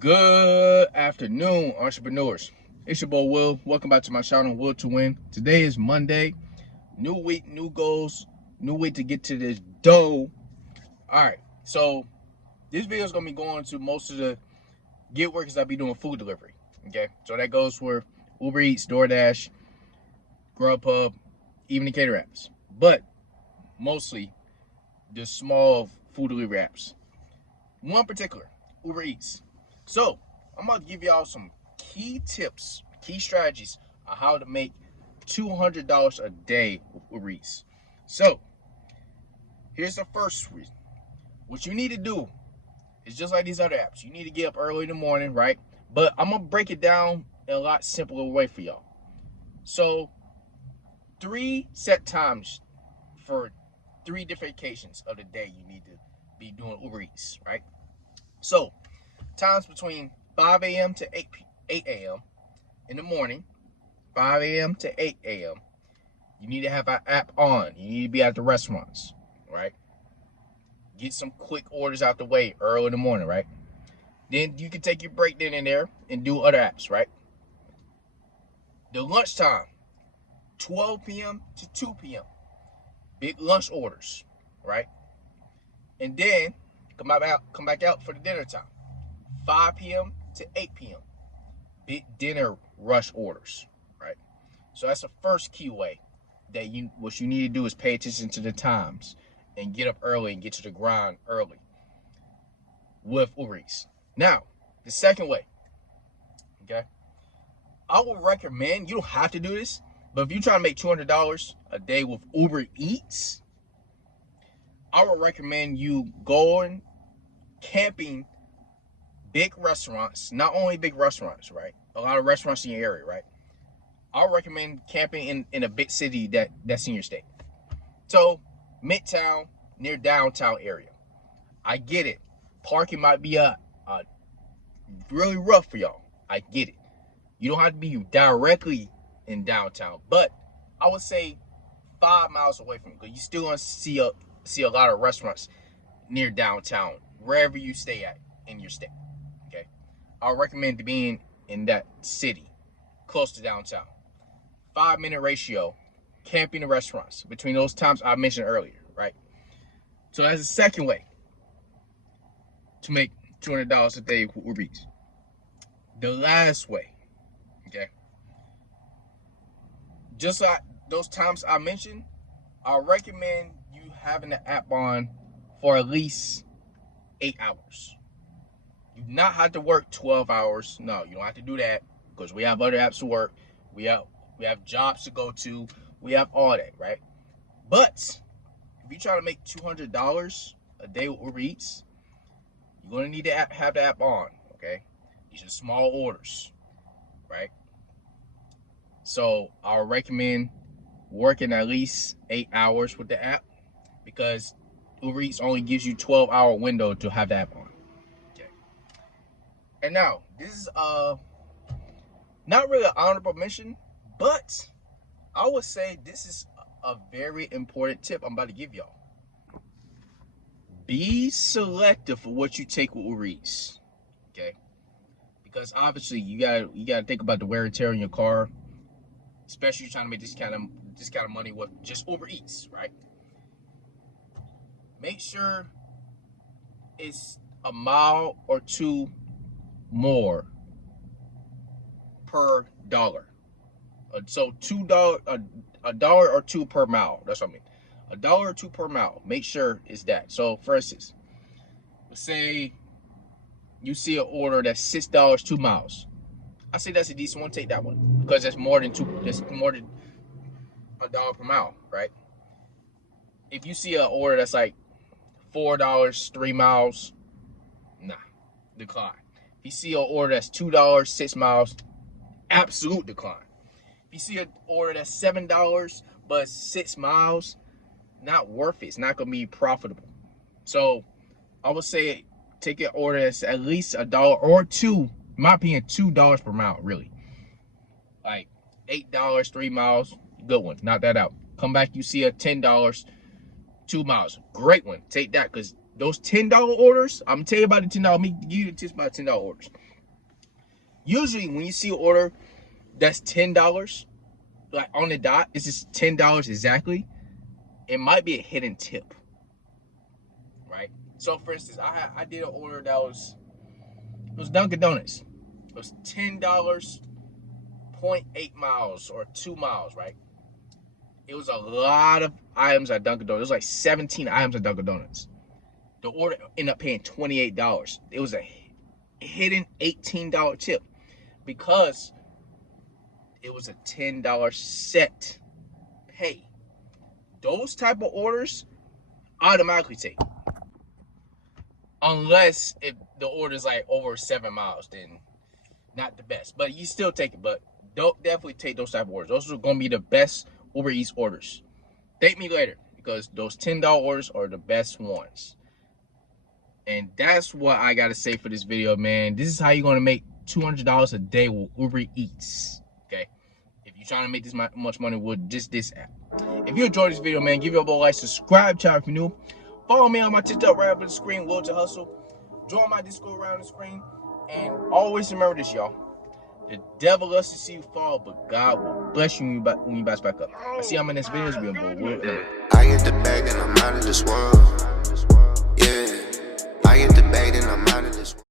Good afternoon, entrepreneurs. It's your boy Will. Welcome back to my channel, Will to Win. Today is Monday. New week, new goals, new way to get to this dough. Alright, so this video is going to be going to most of the gig workers that be doing food delivery. Okay, so that goes for Uber Eats, DoorDash, Grubhub, even the cater apps. But mostly the small food delivery apps. One particular, Uber Eats. So I'm about to give y'all some key tips, key strategies on how to make $200 a day with Uber Eats. So here's the first reason. What you need to do is just like these other apps. You need to get up early in the morning, right? But I'm gonna break it down in a lot simpler way for y'all. So 3 set times for 3 different occasions of the day you need to be doing Uber Eats, right? So times between 5 a.m. to 8 a.m. in the morning, 5 a.m. to 8 a.m. You need to have an app on. You need to be at the restaurants, right? Get some quick orders out the way early in the morning, right? Then you can take your break then and there and do other apps, right? The lunchtime, 12 p.m. to 2 p.m. Big lunch orders, right? And then come back out for the dinner time, 5 p.m. to 8 p.m. Big dinner rush orders, right? So that's the first key way that what you need to do is pay attention to the times and get up early and get to the grind early with Uber Eats. Now, the second way, okay? I would recommend, you don't have to do this, but if you're trying to make $200 a day with Uber Eats, I would recommend you going camping big restaurants, not only big restaurants, right? A lot of restaurants in your area, right? I recommend camping in a big city that's in your state. So, Midtown, near downtown area. I get it. Parking might be really rough for y'all. I get it. You don't have to be directly in downtown, but I would say 5 miles away from it, because you still gonna see a lot of restaurants near downtown, wherever you stay at in your state. Okay, I recommend being in that city, close to downtown. 5-minute ratio, camping in restaurants between those times I mentioned earlier, right? So that's the second way to make $200 a day with Uber Eats. The last way, okay, just like those times I mentioned, I recommend you having the app on for at least 8 hours. You do not have to work 12 hours. No, you don't have to do that, because we have other apps to work. We have jobs to go to. We have all that, right? But if you're trying to make $200 a day with Uber Eats, you're going to need to have the app on, okay? These are small orders, right? So I would recommend working at least 8 hours with the app, because Uber Eats only gives you 12-hour window to have the app on. Okay. And now, this is not really an honorable mention, but I would say this is a very important tip I'm about to give y'all. Be selective for what you take with Uber Eats, okay? Because obviously you gotta think about the wear and tear in your car, especially if you're trying to make this kind of money with just Uber Eats, right? Make sure it's a mile or two more per dollar. So a dollar or two per mile. That's what I mean. A dollar or two per mile. Make sure it's that. So for instance, let's say you see an order that's $6 2 miles. I say that's a decent one. Take that one, because that's more than $1 per mile, right? If you see an order that's like $4 3 miles, nah, decline. If you see an order that's $2 6 miles, absolute decline. If you see an order that's $7 but 6 miles, not worth it. It's not gonna be profitable. So I would say take an order that's at least $1 or $2. In my opinion, $2 per mile, really. Like $8 3 miles, good one. Knock that out. Come back, you see a $10 2 miles, great one. Take that, because those $10 orders, I'm gonna tell you about the $10. Let me give you the tips about $10 orders. Usually when you see an order that's $10, like on the dot, it's just $10 exactly, it might be a hidden tip, right? So for instance, I did an order that was Dunkin' Donuts. It was $10, 0.8 miles or 2 miles, right? It was a lot of items at Dunkin' Donuts. It was like 17 items at Dunkin' Donuts. The order ended up paying $28. It was a hidden $18 tip because it was a $10 set pay. Those type of orders automatically take. Unless if the order is like over 7 miles, then not the best. But you still take it. But don't definitely take those type of orders. Those are gonna be the best Uber Eats orders. Thank me later, because those $10 orders are the best ones. And that's what I gotta say for this video, man. This is how you're gonna make $200 a day with Uber Eats. Okay, if you're trying to make this much money with just this app. If you enjoyed this video, man, give it a like, subscribe, channel if you're new. Follow me on my TikTok right up on the screen, Will to Hustle. Join my Discord right on the screen. And always remember this, y'all. The devil loves to see you fall, but God will bless you when you bounce back up. I see you on my next videos. Being bold, Will. I get the bag and I'm out of this world. Yeah, I get the bag and I'm out of this world.